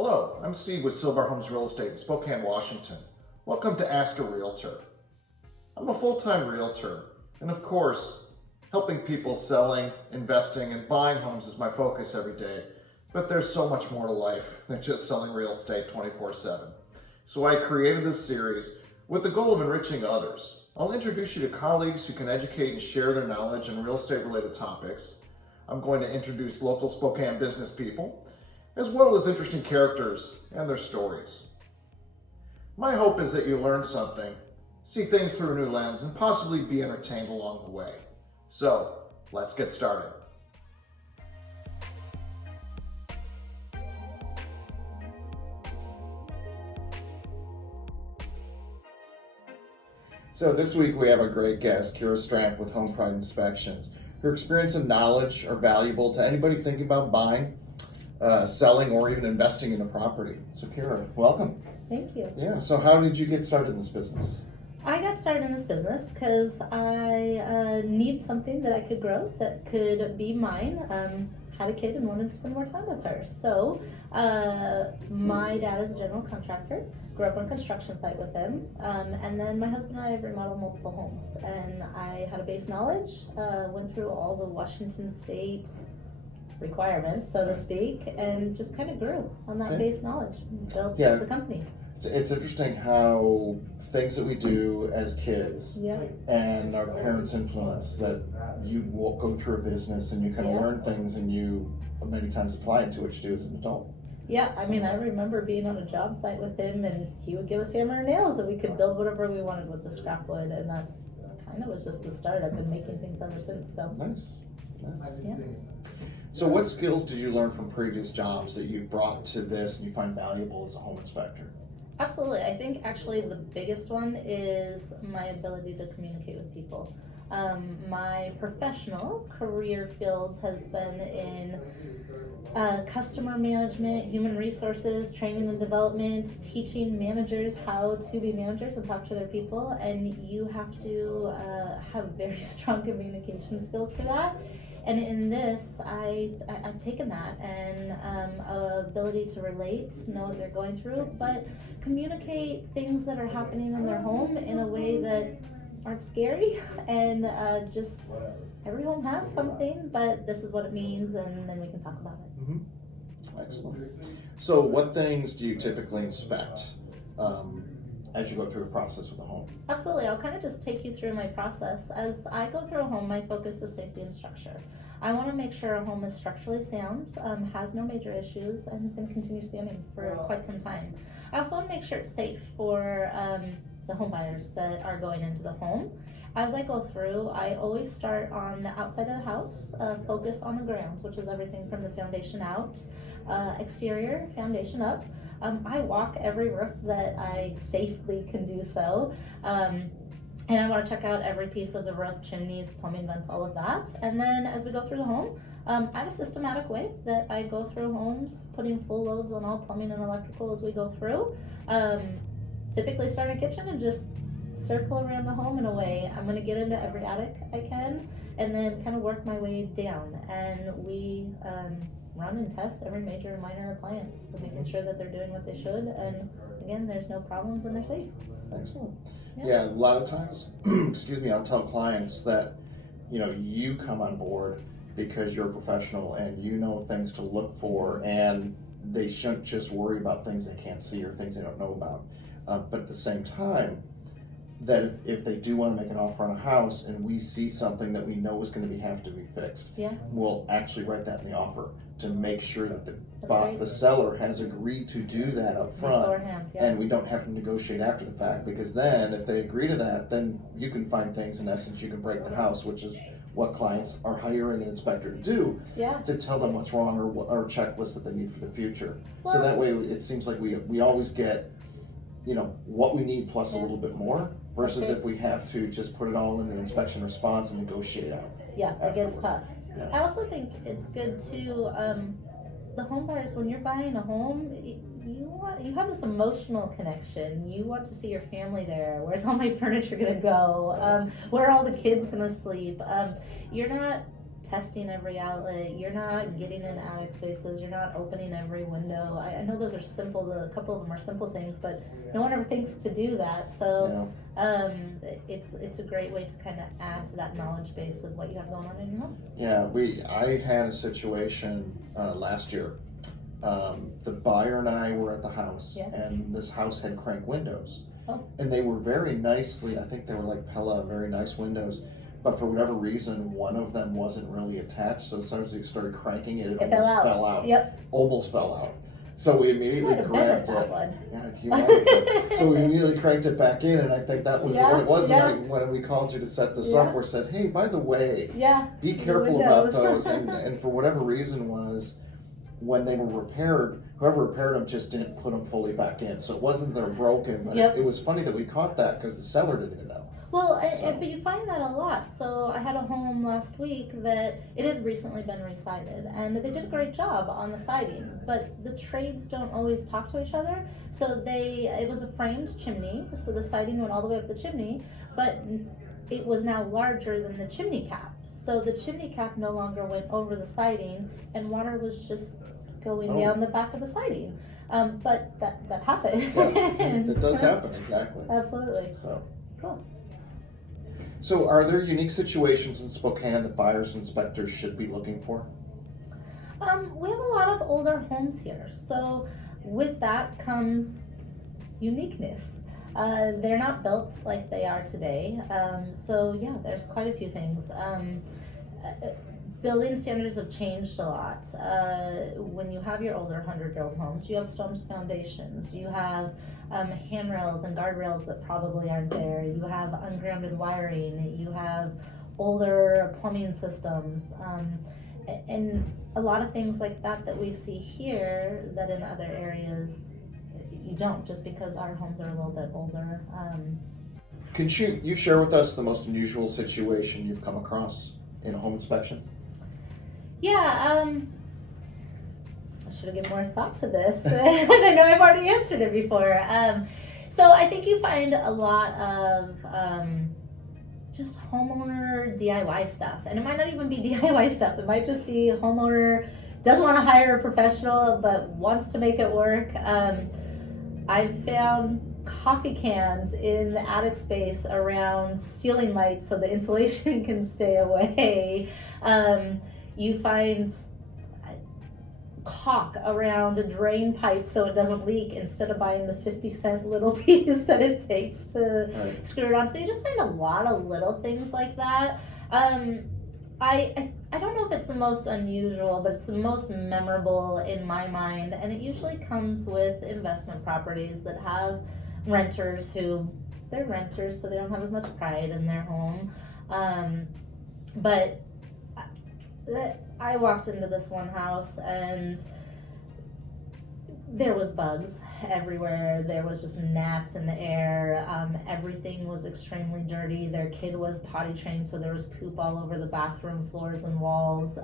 Hello, I'm Steve with Silbar Homes Real Estate in Spokane, Washington. Welcome to Ask a Realtor. I'm a full-time realtor, and of course, helping people selling, investing, and buying homes is my focus every day. But there's so much more to life than just selling real estate 24/7. So I created this series with the goal of enriching others. I'll introduce you to colleagues who can educate and share their knowledge on real estate related topics. I'm going to introduce local Spokane business people, as well as interesting characters and their stories. My hope is that you learn something, see things through a new lens, and possibly be entertained along the way. So, let's get started. So this week we have a great guest, Kyhra Strampe with Home Pride Inspections. Her experience and knowledge are valuable to anybody thinking about buying, selling, or even investing in a property. So Kyhra, welcome. Thank you. Yeah, so how did you get started in this business? I got started in this business because I need something that I could grow that could be mine. Had a kid and wanted to spend more time with her. So my dad is a general contractor, grew up on a construction site with him, and then my husband and I have remodeled multiple homes. And I had a base knowledge, went through all the Washington State requirements, so to speak, and just kind of grew on that base knowledge, built the company. It's interesting how things that we do as kids and our parents' influence, that you will go through a business and you kind of learn things and you many times apply it to what you do as an adult. Yeah, I mean, I remember being on a job site with him and he would give us hammer and nails and we could build whatever we wanted with the scrap wood, and that kind of was just the start. I've been making things ever since. So Nice. Yeah. So what skills did you learn from previous jobs that you brought to this and you find valuable as a home inspector? Absolutely. I think actually the biggest one is my ability to communicate with people. My professional career field has been in customer management, human resources, training and development, teaching managers how to be managers and talk to their people, and you have to have very strong communication skills for that. And in this, I've taken that and ability to relate, know what they're going through, but communicate things that are happening in their home in a way that aren't scary, and just every home has something, but this is what it means, and then we can talk about it. Mm-hmm. Excellent. So what things do you typically inspect as you go through a process with a home? Absolutely. I'll kind of just take you through my process. As I go through a home, my focus is safety and structure. I want to make sure a home is structurally sound, has no major issues, and is going to continue standing for quite some time. I also want to make sure it's safe for the home buyers that are going into the home. As I go through, I always start on the outside of the house, focus on the grounds, which is everything from the foundation out, exterior, foundation up. I walk every roof that I safely can do so. And I want to check out every piece of the roof, chimneys, plumbing vents, all of that. And then as we go through the home, I have a systematic way that I go through homes, putting full loads on all plumbing and electrical as we go through. Typically start in the kitchen and just circle around the home in a way. I'm going to get into every attic I can and then kind of work my way down. And we run and test every major and minor appliance, so making sure that they're doing what they should, and again, there's no problems and they're safe. Excellent. Yeah, a lot of times, excuse me, I'll tell clients that, you come on board because you're a professional and you know things to look for, and they shouldn't just worry about things they can't see or things they don't know about. But at the same time, that if they do want to make an offer on a house and we see something that we know is going to have to be fixed, we'll actually write that in the offer to make sure that the seller has agreed to do that up front, and we don't have to negotiate after the fact, because then if they agree to that, then you can find things, in essence, you can break the house, which is what clients are hiring an inspector to do, to tell them what's wrong or a checklist that they need for the future. So that way it seems like we always get what we need plus a little bit more, versus if we have to just put it all in the inspection response and negotiate out. Yeah, it gets tough. Yeah. I also think it's good to the home buyers, when you're buying a home, you have this emotional connection. You want to see your family there. Where's all my furniture gonna go? Where are all the kids gonna sleep? You're not testing every outlet. You're not getting in attic spaces. You're not opening every window. I know those are simple. A couple of them are simple things, but no one ever thinks to do that. So it's a great way to kind of add to that knowledge base of what you have going on in your home. Yeah, I had a situation last year. The buyer and I were at the house, and this house had crank windows. Oh. And they were very nicely, I think they were like Pella, very nice windows. But for whatever reason, one of them wasn't really attached. So as soon as we started cranking it, almost fell out. Yep. Almost fell out. So we immediately grabbed it. One. Yeah, you might. So we immediately cranked it back in, and I think that was what it was. Yeah. And when we called you to set this up, we said, hey, by the way, be careful about those. And for whatever reason was, when they were repaired, whoever repaired them just didn't put them fully back in. So it wasn't they're broken, but it was funny that we caught that because the seller didn't know. Well, but you find that a lot. So I had a home last week that it had recently been re-sided, and they did a great job on the siding, but the trades don't always talk to each other. So it was a framed chimney, so the siding went all the way up the chimney, but it was now larger than the chimney cap. So the chimney cap no longer went over the siding, and water was just going down the back of the siding. But that happened. Yeah, it does happen, exactly. Absolutely. So cool. So are there unique situations in Spokane that buyers and inspectors should be looking for? We have a lot of older homes here, so with that comes uniqueness. They're not built like they are today, so yeah, there's quite a few things. Building standards have changed a lot. When you have your older 100-year-old homes, you have stone foundations, you have handrails and guardrails that probably aren't there, you have ungrounded wiring, you have older plumbing systems, and a lot of things like that we see here that in other areas you don't, just because our homes are a little bit older. Could you share with us the most unusual situation you've come across in a home inspection? Yeah, I should have given more thought to this. I know I've already answered it before. So I think you find a lot of just homeowner DIY stuff. And it might not even be DIY stuff. It might just be homeowner doesn't want to hire a professional but wants to make it work. I've found coffee cans in the attic space around ceiling lights so the insulation can stay away. You find caulk around a drain pipe so it doesn't leak instead of buying the 50-cent little piece that it takes to screw it on. So you just find a lot of little things like that. I don't know if it's the most unusual, but it's the most memorable in my mind, and it usually comes with investment properties that have renters they're renters, so they don't have as much pride in their home. But I walked into this one house and there was bugs everywhere. There was just gnats in the air. Everything was extremely dirty. Their kid was potty trained, so there was poop all over the bathroom floors and walls.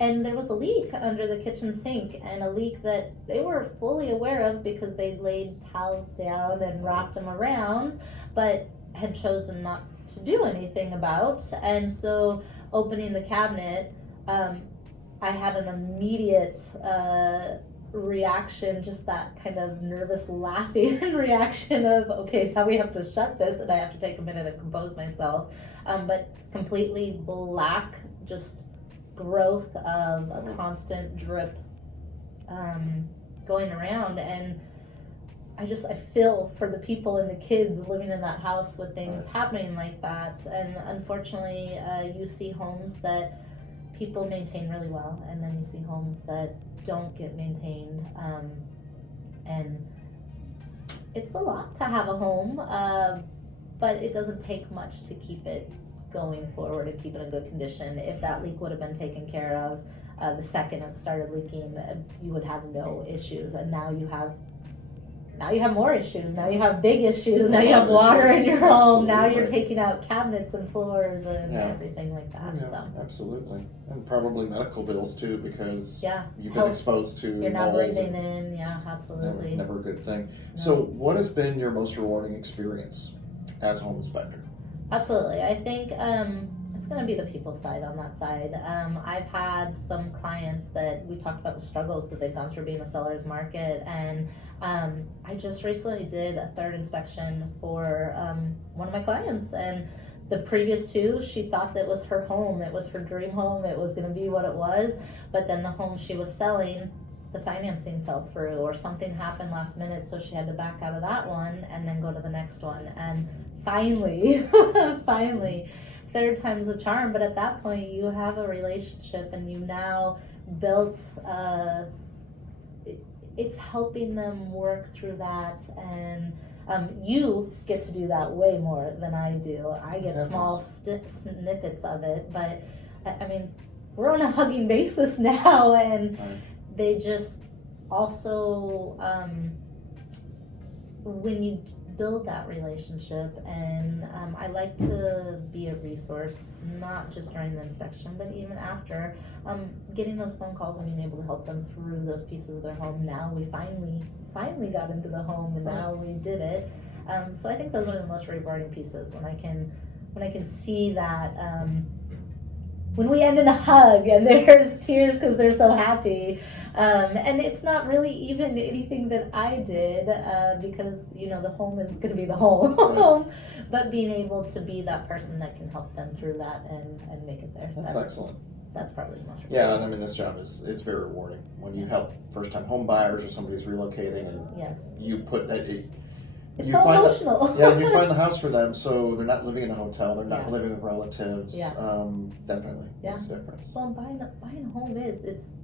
And there was a leak under the kitchen sink, and a leak that they were fully aware of because they'd laid towels down and wrapped them around, but had chosen not to do anything about. And so opening the cabinet, I had an immediate reaction, just that kind of nervous laughing reaction of, okay, now we have to shut this, and I have to take a minute to compose myself. But completely black, just growth of a constant drip going around, and I feel for the people and the kids living in that house with things happening like that. And unfortunately, you see homes that people maintain really well, and then you see homes that don't get maintained, and it's a lot to have a home, but it doesn't take much to keep it going forward and keep it in good condition. If that leak would have been taken care of the second it started leaking, you would have no issues, and now you have more issues. Now you have big issues. Now you have water in your home. Now you're taking out cabinets and floors and everything like that. Yeah, so absolutely, and probably medical bills too, because you've been exposed to. You're not breathing in. Yeah, absolutely. Never a good thing. No. So, what has been your most rewarding experience as a home inspector? Absolutely, I think It's going to be the people side on that side. I've had some clients that we talked about the struggles that they've gone through being a seller's market, and I just recently did a third inspection for one of my clients, and the previous two, she thought that was her home, it was her dream home, it was going to be what it was, but then the home she was selling, the financing fell through or something happened last minute, so she had to back out of that one and then go to the next one, and finally third time's the charm. But at that point you have a relationship and you now built it's helping them work through that, and you get to do that way more than I do. I get small snippets of it, but I mean, we're on a hugging basis now, and they just also, when you build that relationship, and I like to be a resource, not just during the inspection, but even after, getting those phone calls and being able to help them through those pieces of their home. Now we finally got into the home, and now we did it. So I think those are the most rewarding pieces, when I can see that, when we end in a hug and there's tears because they're so happy, and it's not really even anything that I did, because the home is going to be the home, right. But being able to be that person that can help them through that and make it there. That's excellent. That's probably the most rewarding. Yeah, and I mean, this job it's very rewarding when you help first-time home buyers or somebody who's relocating, and yes, you put that. It's so emotional. You find the house for them, so they're not living in a hotel, they're not Yeah. living with relatives. Yeah. Definitely Yeah. makes a difference. Well, buying a home it's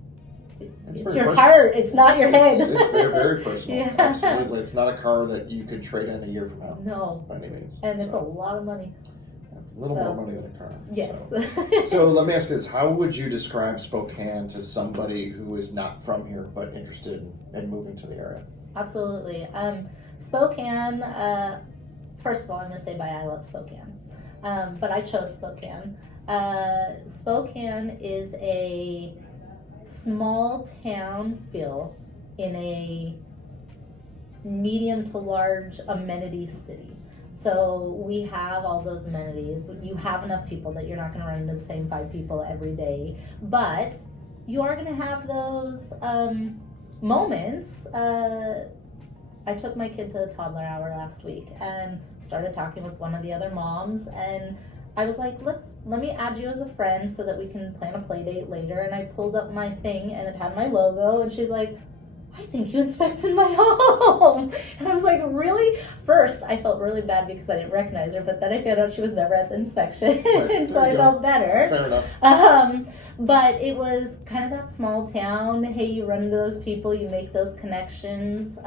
very your personal. heart. It's not your head. It's very, very personal. Yeah. Absolutely, it's not a car that you could trade in a year from now. No. By any means. And it's a lot of money. A little more money than a car. Yes. So let me ask you this: how would you describe Spokane to somebody who is not from here but interested in moving to the area? Absolutely. Spokane, first of all, I'm going to say bye, I love Spokane. But I chose Spokane. Spokane is a small town feel in a medium to large amenity city. So we have all those amenities. You have enough people that you're not going to run into the same 5 people every day, but you are going to have those moments. I took my kid to the toddler hour last week and started talking with one of the other moms, and I was like, let me add you as a friend so that we can plan a play date later. And I pulled up my thing and it had my logo, and she's like, I think you inspected my home. And I was like, really? First, I felt really bad because I didn't recognize her, but then I found out she was never at the inspection, Right. and so I felt better. Fair enough. But it was kind of that small town. Hey, you run into those people, you make those connections,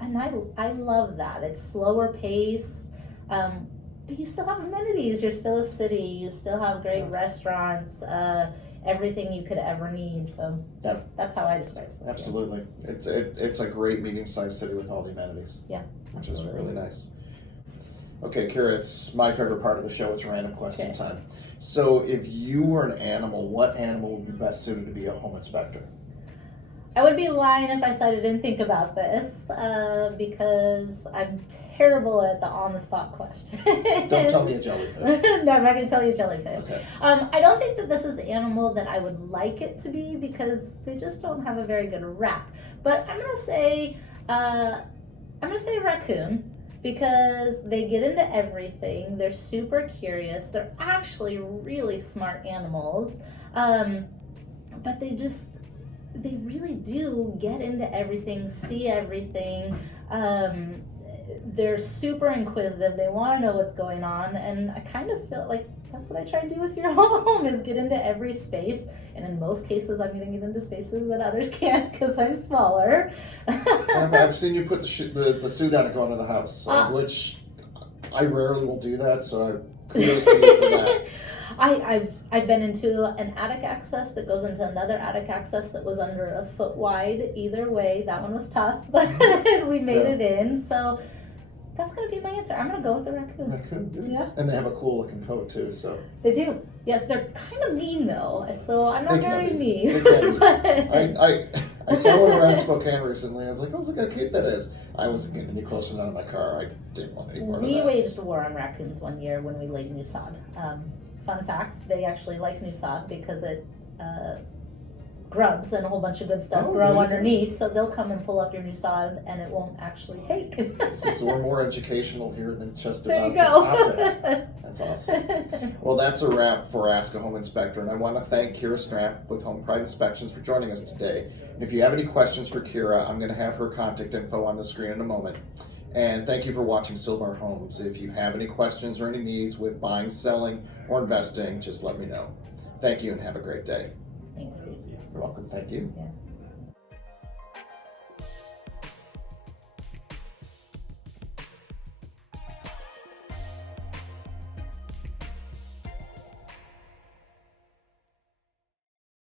and I love that. It's slower paced, but you still have amenities. You're still a city. You still have great restaurants. Everything you could ever need. So that's how I describe it. Absolutely. It's a great medium-sized city with all the amenities. Yeah, which is really nice. Okay, Kyhra, it's my favorite part of the show. It's random question time. So if you were an animal, what animal would be best suited to be a home inspector? I would be lying if I said I didn't think about this, because I'm terrible at the on-the-spot question. Don't tell me a jellyfish. No, I'm not going to tell you jellyfish. Okay. I don't think that this is the animal that I would like it to be, because they just don't have a very good rap. But I'm going to say raccoon, because they get into everything. They're super curious. They're actually really smart animals, but they really do get into everything, see everything. They're super inquisitive. They want to know what's going on, and I kind of feel like that's what I try to do with your home, is get into every space. And in most cases, I'm going to get into spaces that others can't because I'm smaller. I've seen you put the suit on and go into the house, which I rarely will do that, so kudos to you for that. I've been into an attic access that goes into another attic access that was under a foot wide. Either way, that one was tough, but we made it in. So that's going to be my answer. I'm going to go with the raccoon. Raccoon, yeah. And they have a cool looking coat too. So they do. Yes, they're kind of mean though. So I'm not very mean. They can be. I saw one around Spokane recently. I was like, oh, look how cute that is. I wasn't getting any closer than my car. I didn't want any more of We that. waged a war on raccoons one year when we laid new sod. Fun facts, they actually like new sod because it grubs and a whole bunch of good stuff Oh, grow there you go. underneath, so they'll come and pull up your new sod and it won't actually take. So we're more educational here than just There about you the go. topic. That's awesome. Well, that's a wrap for Ask a Home Inspector, and I want to thank Kyhra Strampe with Home Pride Inspections for joining us today. And if you have any questions for Kyhra, I'm going to have her contact info on the screen in a moment. And thank you for watching Silbar Homes. If you have any questions or any needs with buying, selling, or investing, just let me know. Thank you and have a great day. Thanks, Steve. You're welcome. Thank you. Yeah.